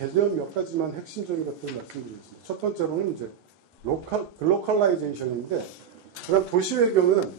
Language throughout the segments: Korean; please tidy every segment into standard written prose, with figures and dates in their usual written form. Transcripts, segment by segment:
개념 몇 가지만 핵심적인 것들을 말씀드리겠습니다. 첫 번째로는 이제 글로컬라이제이션인데, 그다음 도시 외교는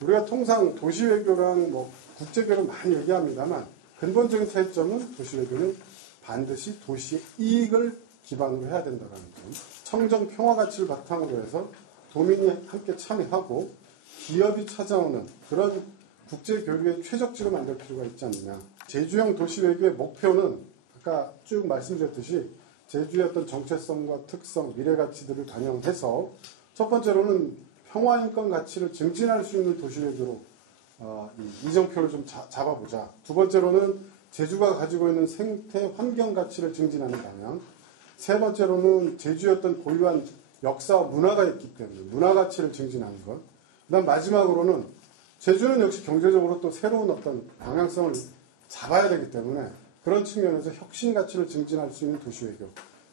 우리가 통상 도시 외교랑 뭐 국제 외교를 많이 얘기합니다만 근본적인 차이점은 도시 외교는 반드시 도시의 이익을 기반으로 해야 된다는 점. 청정 평화 가치를 바탕으로 해서 도민이 함께 참여하고 기업이 찾아오는 그런 국제 교류의 최적지로 만들 필요가 있지 않느냐. 제주형 도시 외교의 목표는 아까 쭉 말씀드렸듯이 제주의 어떤 정체성과 특성, 미래 가치들을 반영해서 첫 번째로는 평화 인권 가치를 증진할 수 있는 도시 외교로 이정표를 좀 잡아보자. 두 번째로는 제주가 가지고 있는 생태 환경 가치를 증진하는 방향. 세 번째로는 제주의 어떤 고유한 역사와 문화가 있기 때문에 문화 가치를 증진하는 것. 그다음 마지막으로는 제주는 역시 경제적으로 또 새로운 어떤 방향성을 잡아야 되기 때문에 그런 측면에서 혁신 가치를 증진할 수 있는 도시 외교.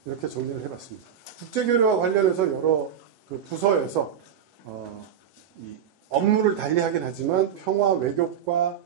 이렇게 정리를 해봤습니다. 국제교류와 관련해서 여러 그 부서에서 이 업무를 달리하긴 하지만 평화 외교과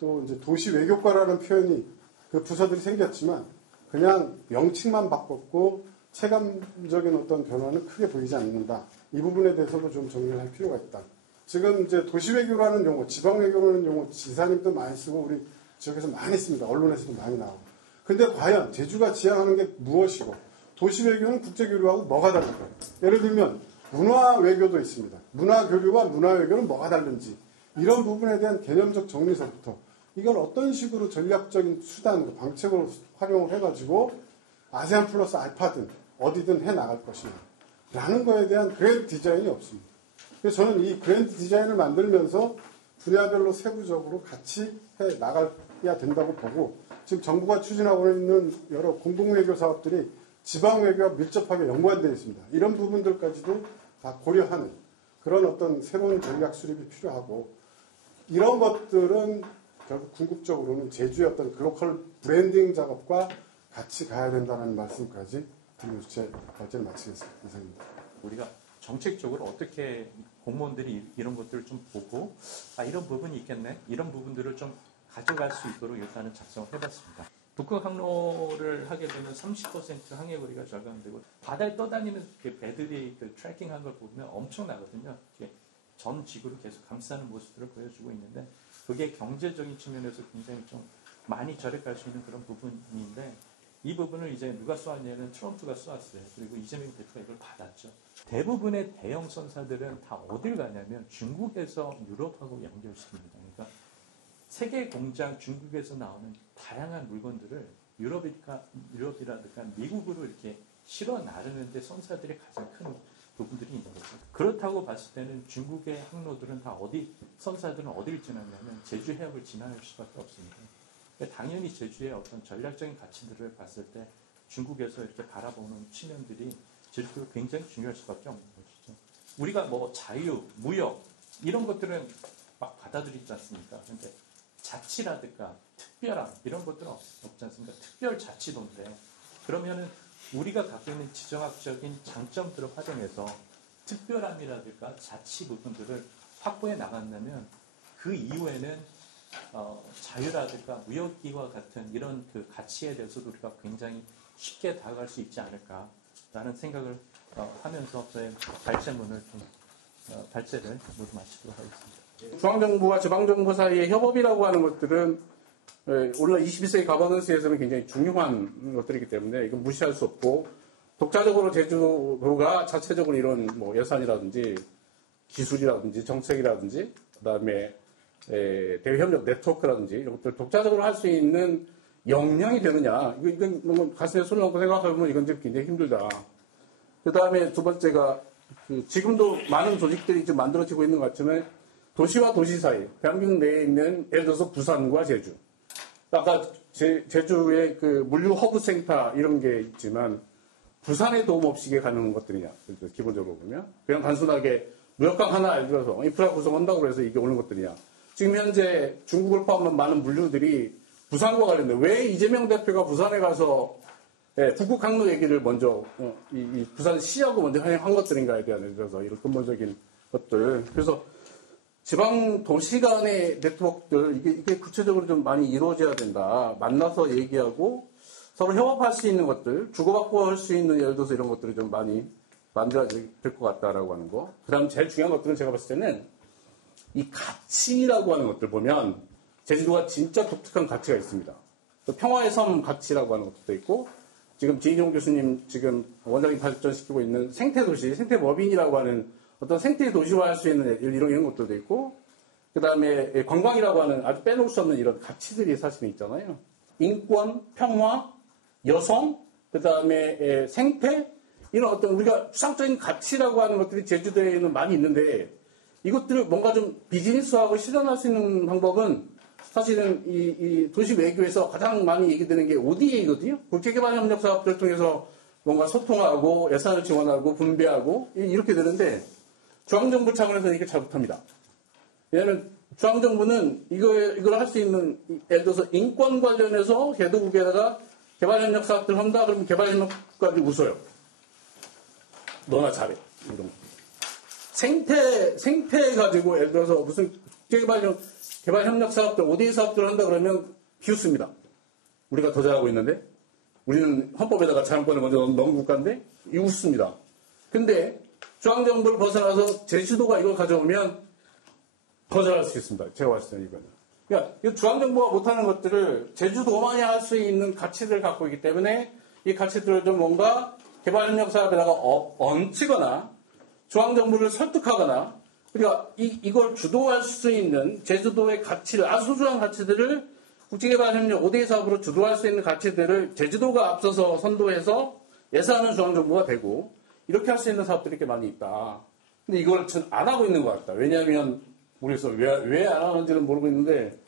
또 이제 도시 외교과라는 표현이 그 부서들이 생겼지만 그냥 명칭만 바꿨고 체감적인 어떤 변화는 크게 보이지 않는다. 이 부분에 대해서도 좀 정리를 할 필요가 있다. 지금 이제 도시 외교라는 용어, 지방 외교라는 용어 지사님도 많이 쓰고 우리 지역에서 많이 씁니다. 언론에서도 많이 나오고. 근데 과연 제주가 지향하는 게 무엇이고 도시 외교는 국제 교류하고 뭐가 다를까요? 예를 들면 문화 외교도 있습니다. 문화 교류와 문화 외교는 뭐가 다른지 이런 부분에 대한 개념적 정리서부터 이걸 어떤 식으로 전략적인 수단, 방책으로 활용을 해가지고 아세안 플러스 알파든 어디든 해나갈 것이냐 라는 거에 대한 그랜드 디자인이 없습니다. 그래서 저는 이 그랜드 디자인을 만들면서 분야별로 세부적으로 같이 해나가야 된다고 보고 지금 정부가 추진하고 있는 여러 공공외교 사업들이 지방외교와 밀접하게 연관되어 있습니다. 이런 부분들까지도 다 고려하는 그런 어떤 새로운 전략 수립이 필요하고 이런 것들은 결국 궁극적으로는 제주의 어떤 글로컬 브랜딩 작업과 같이 가야 된다는 말씀까지 드리면서 제 발제를 마치겠습니다. 이상입니다. 우리가 정책적으로 어떻게 공무원들이 이런 것들을 좀 보고 이런 부분이 있겠네 이런 부분들을 좀 가져갈 수 있도록 일단은 작성을 해봤습니다. 북극 항로를 하게 되면 30% 항해거리가 절감되고 바다에 떠다니는 그 배들이 그 트래킹한 걸 보면 엄청나거든요. 이렇게 전 지구를 계속 감싸는 모습들을 보여주고 있는데 그게 경제적인 측면에서 굉장히 좀 많이 절약할 수 있는 그런 부분인데 이 부분을 이제 누가 쏘았냐면 트럼프가 쏘았어요. 그리고 이재명 대표가 이걸 받았죠. 대부분의 대형 선사들은 다 어딜 가냐면 중국에서 유럽하고 연결시킵니다. 그러니까 세계 공장 중국에서 나오는 다양한 물건들을 유럽이라든가 미국으로 이렇게 실어 나르는데 선사들이 가장 큰 부분들이 있는 거죠. 그렇다고 봤을 때는 중국의 항로들은 다 선사들은 어디를 지나냐면 제주 해역을 지나갈 수밖에 없습니다. 그러니까 당연히 제주의 어떤 전략적인 가치들을 봤을 때 중국에서 이렇게 바라보는 측면들이 제주가 굉장히 중요할 수밖에 없는 것이죠. 우리가 뭐 자유, 무역 이런 것들은 막 받아들이지 않습니까? 근데 자치라든가 특별함 이런 것들은 없지 않습니까? 특별 자치도인데 그러면은 우리가 갖고 있는 지정학적인 장점들을 활용해서 특별함이라든가 자치 부분들을 확보해 나간다면 그 이후에는 자유라든가 무역기와 같은 이런 그 가치에 대해서도 우리가 굉장히 쉽게 다가갈 수 있지 않을까라는 생각을 하면서 저의 발제를 모두 마치도록 하겠습니다. 중앙정부와 지방정부 사이의 협업이라고 하는 것들은 오늘날 21세기 가버넌스에서는 굉장히 중요한 것들이기 때문에 이건 무시할 수 없고 독자적으로 제주도가 자체적으로 이런 뭐 예산이라든지 기술이라든지 정책이라든지 그다음에 대외협력 네트워크라든지 이런 것들 독자적으로 할 수 있는 역량이 되느냐 이건 너무 가슴에 손을 얹고 생각해보면 이건 좀 굉장히 힘들다. 그다음에 두 번째가 지금도 많은 조직들이 좀 만들어지고 있는 것 같지만 도시와 도시 사이, 대한민국 내에 있는 예를 들어서 부산과 제주. 아까 제주의 그 물류 허브 센터 이런 게 있지만 부산의 도움 없이 이게 가능한 것들이냐. 기본적으로 보면. 그냥 단순하게 무역강 하나 예를 들어서 인프라 구성한다고 해서 이게 오는 것들이냐. 지금 현재 중국을 포함한 많은 물류들이 부산과 관련돼. 왜 이재명 대표가 부산에 가서 북극 항로 얘기를 먼저 이 부산시하고 먼저 한 것들인가에 대한 예를 들어서 이런 근본적인 것들. 그래서 지방 도시 간의 네트워크들 이게 구체적으로 좀 많이 이루어져야 된다. 만나서 얘기하고 서로 협업할 수 있는 것들, 주고받고 할 수 있는 예를 들어서 이런 것들이 좀 많이 만들어질 것 같다라고 하는 거. 그 다음 제일 중요한 것들은 제가 봤을 때는 이 가치라고 하는 것들 보면 제주도가 진짜 독특한 가치가 있습니다. 또 평화의 섬 가치라고 하는 것도 있고 지금 진희종 교수님 지금 원장님 발전시키고 있는 생태도시, 생태법인이라고 하는 어떤 생태 도시화 할 수 있는 이런 것들도 있고 그 다음에 관광이라고 하는 아주 빼놓을 수 없는 이런 가치들이 사실은 있잖아요. 인권, 평화, 여성, 그 다음에 생태 이런 어떤 우리가 추상적인 가치라고 하는 것들이 제주도에는 많이 있는데 이것들을 뭔가 좀 비즈니스화하고 실현할 수 있는 방법은 사실은 이 도시 외교에서 가장 많이 얘기되는 게 ODA거든요. 국제개발협력 사업들을 통해서 뭔가 소통하고 예산을 지원하고 분배하고 이렇게 되는데 중앙정부 차원에서는 이게 잘 못합니다. 왜냐하면 중앙정부는 이걸 할 수 있는 예를 들어서 인권 관련해서 개도국에다가 개발협력 사업들을 한다 그러면 개발협력까지 웃어요. 너나 잘해. 이런 거. 생태 가지고 예를 들어서 무슨 개발협력 사업들, ODA 사업들을 한다 그러면 비웃습니다. 우리가 더 잘하고 있는데? 우리는 헌법에다가 자연권을 먼저 넣은 국가인데? 이 웃습니다. 근데 중앙정부를 벗어나서 제주도가 이걸 가져오면 더 잘할 수 있습니다. 제가 봤을 때는 이거는. 그러니까 중앙정부가 못하는 것들을 제주도만이 할 수 있는 가치들을 갖고 있기 때문에 이 가치들을 좀 뭔가 개발협력 사업에다가 얹히거나 중앙정부를 설득하거나 그러니까 이걸 주도할 수 있는 제주도의 가치를 아주 소중한 가치들을 국제개발협력 5대 사업으로 주도할 수 있는 가치들을 제주도가 앞서서 선도해서 예산은 중앙정부가 되고 이렇게 할 수 있는 사업들이 꽤 많이 있다. 근데 이걸 안 하고 있는 것 같다. 왜냐하면 모르겠어. 왜 안 하는지는 모르고 있는데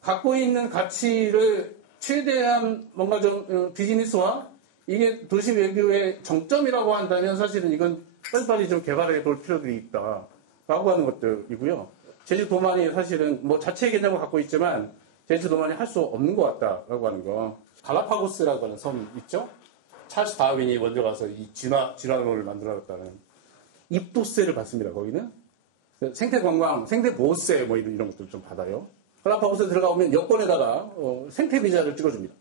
갖고 있는 가치를 최대한 뭔가 좀 비즈니스화 이게 도시 외교의 정점이라고 한다면 사실은 이건 빨리빨리 좀 개발해 볼 필요들이 있다라고 하는 것들이고요. 제주도만이 사실은 뭐 자체 개념을 갖고 있지만 제주도만이 할 수 없는 것 같다라고 하는 거. 갈라파고스라고 하는 섬 있죠? 찰스 다윈이 먼저 가서 이 진화론을 만들어놨다는 입도세를 받습니다. 거기는 생태관광, 생태보호세 뭐 이런 것들 좀 받아요. 갈라파고스에 들어가보면 여권에다가 생태 비자를 찍어줍니다.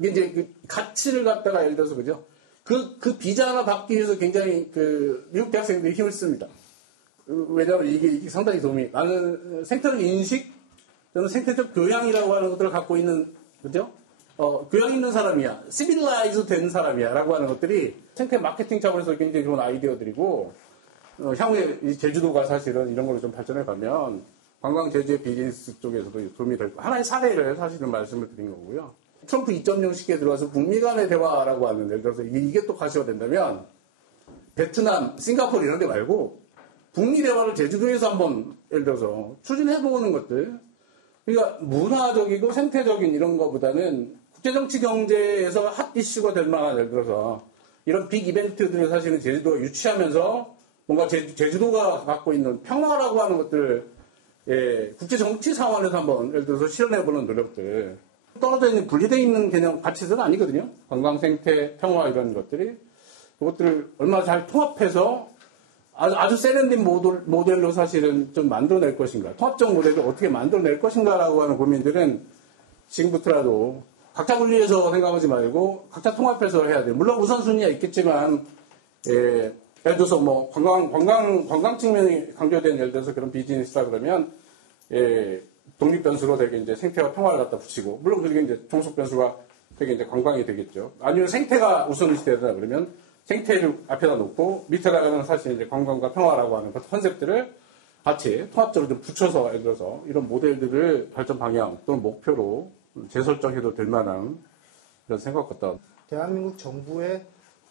이게 이제 그 가치를 갖다가 예를 들어서 그죠? 그 비자 하나 받기 위해서 굉장히 그 미국 대학생들이 힘을 씁니다. 왜냐하면 이게 상당히 도움이 나는 생태적 인식, 저는 생태적 교양이라고 하는 것들을 갖고 있는 그죠? 교양 있는 사람이야, 시빌라이즈 된 사람이야라고 하는 것들이 생태 마케팅 차원에서 굉장히 좋은 아이디어들이고 향후에 이 제주도가 사실은 이런 걸로 좀 발전해 가면 관광 제주의 비즈니스 쪽에서도 도움이 될 하나의 사례를 사실은 말씀을 드린 거고요. 트럼프 2.0 시기에 들어와서 북미 간의 대화라고 하는 예를 들어서 이게 또 가시가 된다면 베트남, 싱가포르 이런 데 말고 북미 대화를 제주도에서 한번 예를 들어서 추진해보는 것들 그러니까 문화적이고 생태적인 이런 것보다는 국제정치 경제에서 핫 이슈가 될 만한 예를 들어서 이런 빅 이벤트들을 사실은 제주도가 유치하면서 뭔가 제주도가 갖고 있는 평화라고 하는 것들을 국제정치 상황에서 한번 예를 들어서 실현해보는 노력들 떨어져 있는 분리되어 있는 개념 가치들은 아니거든요. 관광, 생태, 평화 이런 것들이 그것들을 얼마나 잘 통합해서 아주 세련된 모델로 사실은 좀 만들어낼 것인가 통합적 모델을 어떻게 만들어낼 것인가라고 하는 고민들은 지금부터라도 각자 분리해서 생각하지 말고 각자 통합해서 해야 돼요. 물론 우선순위가 있겠지만 예를 들어서 뭐 관광 측면이 강조된 예를 들어서 그런 비즈니스라 그러면 독립 변수로 되게 이제 생태와 평화를 갖다 붙이고 물론 그게 이제 종속 변수가 되게 이제 관광이 되겠죠. 아니면 생태가 우선시 되다 그러면 생태를 앞에다 놓고 밑에다가는 사실 이제 관광과 평화라고 하는 컨셉들을 같이 통합적으로 좀 붙여서 예를 들어서 이런 모델들을 발전 방향 또는 목표로 재설정해도 될 만한 이런 생각 같다. 대한민국 정부의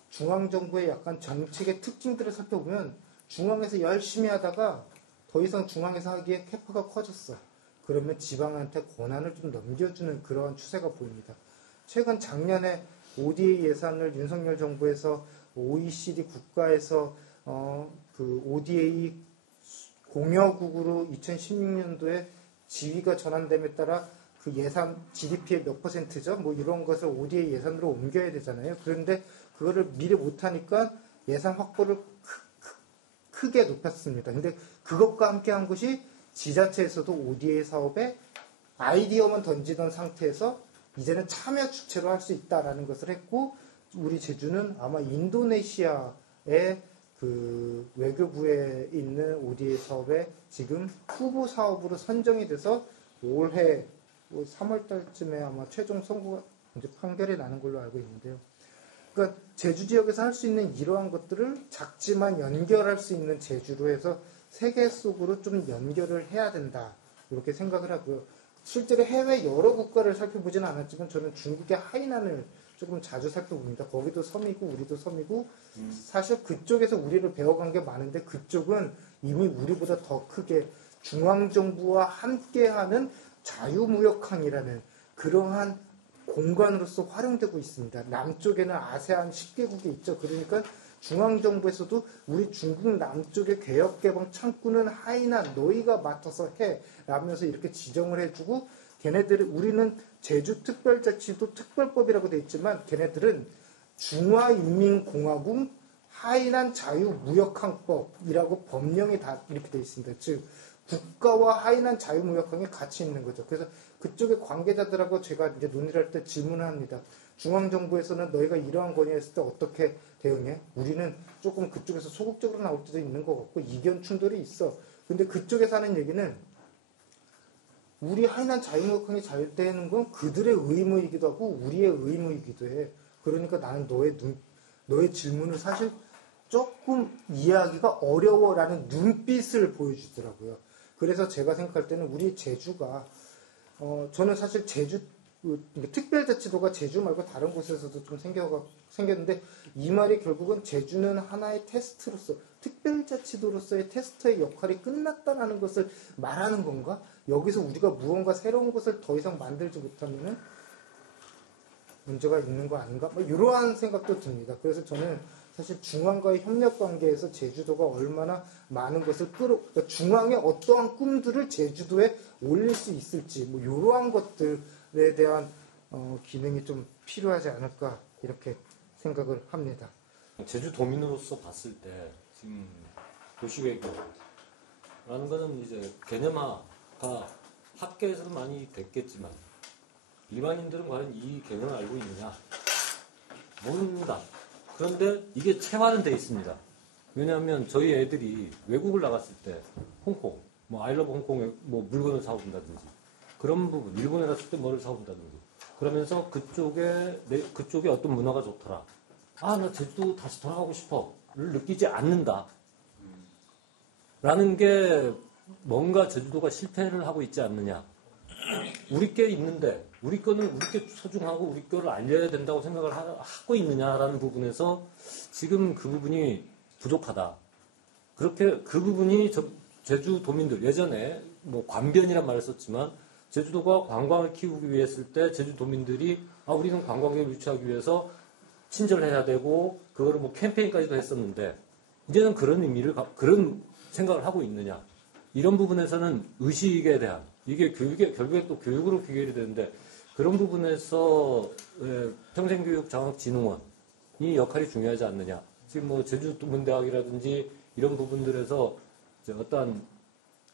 중앙정부의 약간 정책의 특징들을 살펴보면 중앙에서 열심히 하다가 더 이상 중앙에서 하기에 캐파가 커졌어. 그러면 지방한테 권한을 좀 넘겨주는 그런 추세가 보입니다. 최근 작년에 ODA 예산을 윤석열 정부에서 OECD 국가에서 그 ODA 공여국으로 2016년도에 지위가 전환됨에 따라 그 예산 GDP의 몇 %죠? 뭐 이런 것을 ODA 예산으로 옮겨야 되잖아요. 그런데 그거를 미리 못하니까 예산 확보를 크게 높였습니다. 근데 그것과 함께 한 것이 지자체에서도 ODA 사업에 아이디어만 던지던 상태에서 이제는 참여 주체로 할 수 있다라는 것을 했고, 우리 제주는 아마 인도네시아의 그 외교부에 있는 ODA 사업에 지금 후보 사업으로 선정이 돼서 올해 3월 달쯤에 아마 최종 선고가 이제 판결이 나는 걸로 알고 있는데요. 그러니까 제주 지역에서 할 수 있는 이러한 것들을 작지만 연결할 수 있는 제주로 해서 세계 속으로 좀 연결을 해야 된다. 이렇게 생각을 하고요. 실제로 해외 여러 국가를 살펴보지는 않았지만 저는 중국의 하이난을 조금 자주 살펴봅니다. 거기도 섬이고 우리도 섬이고 사실 그쪽에서 우리를 배워간 게 많은데 그쪽은 이미 우리보다 더 크게 중앙정부와 함께하는 자유무역항이라는 그러한 공간으로서 활용되고 있습니다. 남쪽에는 아세안 10개국이 있죠. 그러니까 중앙정부에서도 우리 중국 남쪽의 개혁개방 창구는 하이난 너희가 맡아서 해 라면서 이렇게 지정을 해주고 걔네들이 우리는 제주특별자치도 특별법이라고 돼 있지만 걔네들은 중화인민공화국 하이난 자유무역항법이라고 법령이 다 이렇게 돼 있습니다. 즉 국가와 하이난 자유무역항이 같이 있는 거죠. 그래서 그쪽의 관계자들하고 제가 이제 논의를 할 때 질문을 합니다. 중앙정부에서는 너희가 이러한 건의를 했을 때 어떻게 대응해? 우리는 조금 그쪽에서 소극적으로 나올 때도 있는 것 같고 이견 충돌이 있어. 근데 그쪽에서 하는 얘기는 우리 하이난 자유무역항이 잘 되는 건 그들의 의무이기도 하고 우리의 의무이기도 해. 그러니까 나는 너의 질문을 사실 조금 이해하기가 어려워라는 눈빛을 보여주더라고요. 그래서 제가 생각할 때는 우리 제주가 저는 사실 제주 특별자치도가 제주 말고 다른 곳에서도 좀 생겼는데 이 말이 결국은 제주는 하나의 테스트로서 특별자치도로서의 테스트의 역할이 끝났다라는 것을 말하는 건가? 여기서 우리가 무언가 새로운 것을 더 이상 만들지 못하면은 문제가 있는 거 아닌가? 이러한 생각도 듭니다. 그래서 저는 사실 중앙과의 협력 관계에서 제주도가 얼마나 많은 것을 그러니까 중앙의 어떠한 꿈들을 제주도에 올릴 수 있을지 이러한 것들에 대한 기능이 좀 필요하지 않을까 이렇게 생각을 합니다. 제주도민으로서 봤을 때 지금 도시외교라는 거는 이제 개념화가 학계에서는 많이 됐겠지만 일반인들은 과연 이 개념을 알고 있느냐 모릅니다. 그런데 이게 체화는 돼 있습니다. 왜냐하면 저희 애들이 외국을 나갔을 때 홍콩, 아이러브 홍콩에 물건을 사온다든지 그런 부분, 일본에 갔을 때 뭐를 사온다든지 그러면서 그쪽에 어떤 문화가 좋더라. 나 제주도 다시 돌아가고 싶어를 느끼지 않는다. 라는 게 뭔가 제주도가 실패를 하고 있지 않느냐. 우리 게 있는데 우리 거는 우리 게 소중하고 우리 거를 알려야 된다고 생각을 하고 있느냐라는 부분에서 지금 그 부분이 부족하다. 그렇게 그 부분이 제주도민들 예전에 관변이란 말을 썼지만 제주도가 관광을 키우기 위해 했을 때 제주도민들이 우리는 관광객을 유치하기 위해서 친절을 해야 되고 그거를 캠페인까지도 했었는데 이제는 그런 의미를 그런 생각을 하고 있느냐. 이런 부분에서는 의식에 대한 이게 결국에 또 교육으로 귀결이 되는데 그런 부분에서 평생교육장학진흥원이 역할이 중요하지 않느냐. 지금 제주도문대학이라든지 이런 부분들에서 어떠한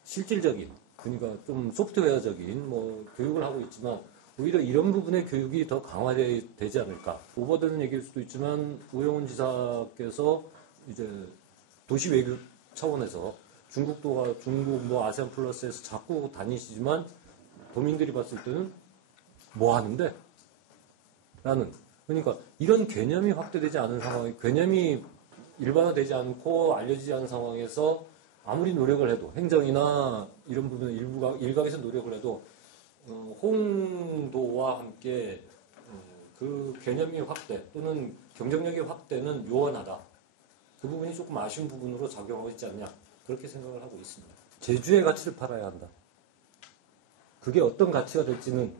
실질적인 그러니까 좀 소프트웨어적인 교육을 하고 있지만 오히려 이런 부분의 교육이 더 강화되지 않을까. 오버되는 얘기일 수도 있지만 우영훈 지사께서 이제 도시 외교 차원에서 중국 아세안 플러스에서 자꾸 다니시지만 도민들이 봤을 때는 뭐 하는데? 라는. 그러니까 이런 개념이 확대되지 않은 상황에 개념이 일반화되지 않고 알려지지 않은 상황에서 아무리 노력을 해도 행정이나 이런 부분 일각에서 노력을 해도 홍도와 함께 그 개념의 확대 또는 경쟁력의 확대는 요원하다. 그 부분이 조금 아쉬운 부분으로 작용하고 있지 않냐. 그렇게 생각을 하고 있습니다. 제주의 가치를 팔아야 한다. 그게 어떤 가치가 될지는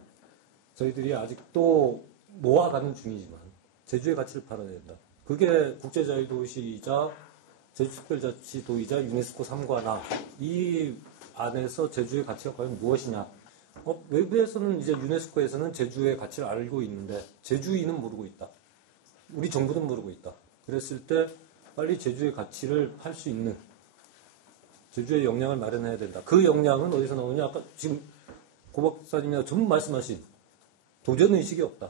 저희들이 아직도 모아가는 중이지만 제주의 가치를 팔아야 된다. 그게 국제자유도시이자 제주특별자치도이자 유네스코 3관왕 이 안에서 제주의 가치가 과연 무엇이냐. 외부에서는 이제 유네스코에서는 제주의 가치를 알고 있는데 제주인은 모르고 있다. 우리 정부는 모르고 있다. 그랬을 때 빨리 제주의 가치를 팔 수 있는 제주의 역량을 마련해야 된다. 그 역량은 어디서 나오냐? 아까 지금 고 박사님이 전부 말씀하신 도전의식이 없다.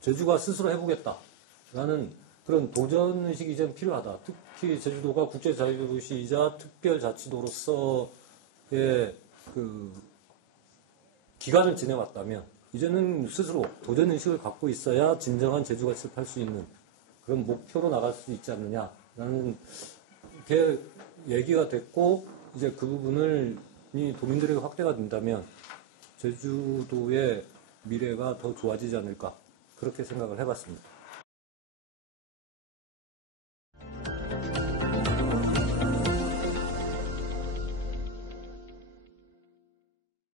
제주가 스스로 해보겠다라는 그런 도전의식이 좀 필요하다. 특히 제주도가 국제자유도시이자 특별자치도로서의 그 기간을 지내왔다면 이제는 스스로 도전의식을 갖고 있어야 진정한 제주가치를 팔 수 있는 그런 목표로 나갈 수 있지 않느냐라는 게 얘기가 됐고 이제 그 부분을 이 도민들에게 확대가 된다면 제주도의 미래가 더 좋아지지 않을까 그렇게 생각을 해봤습니다.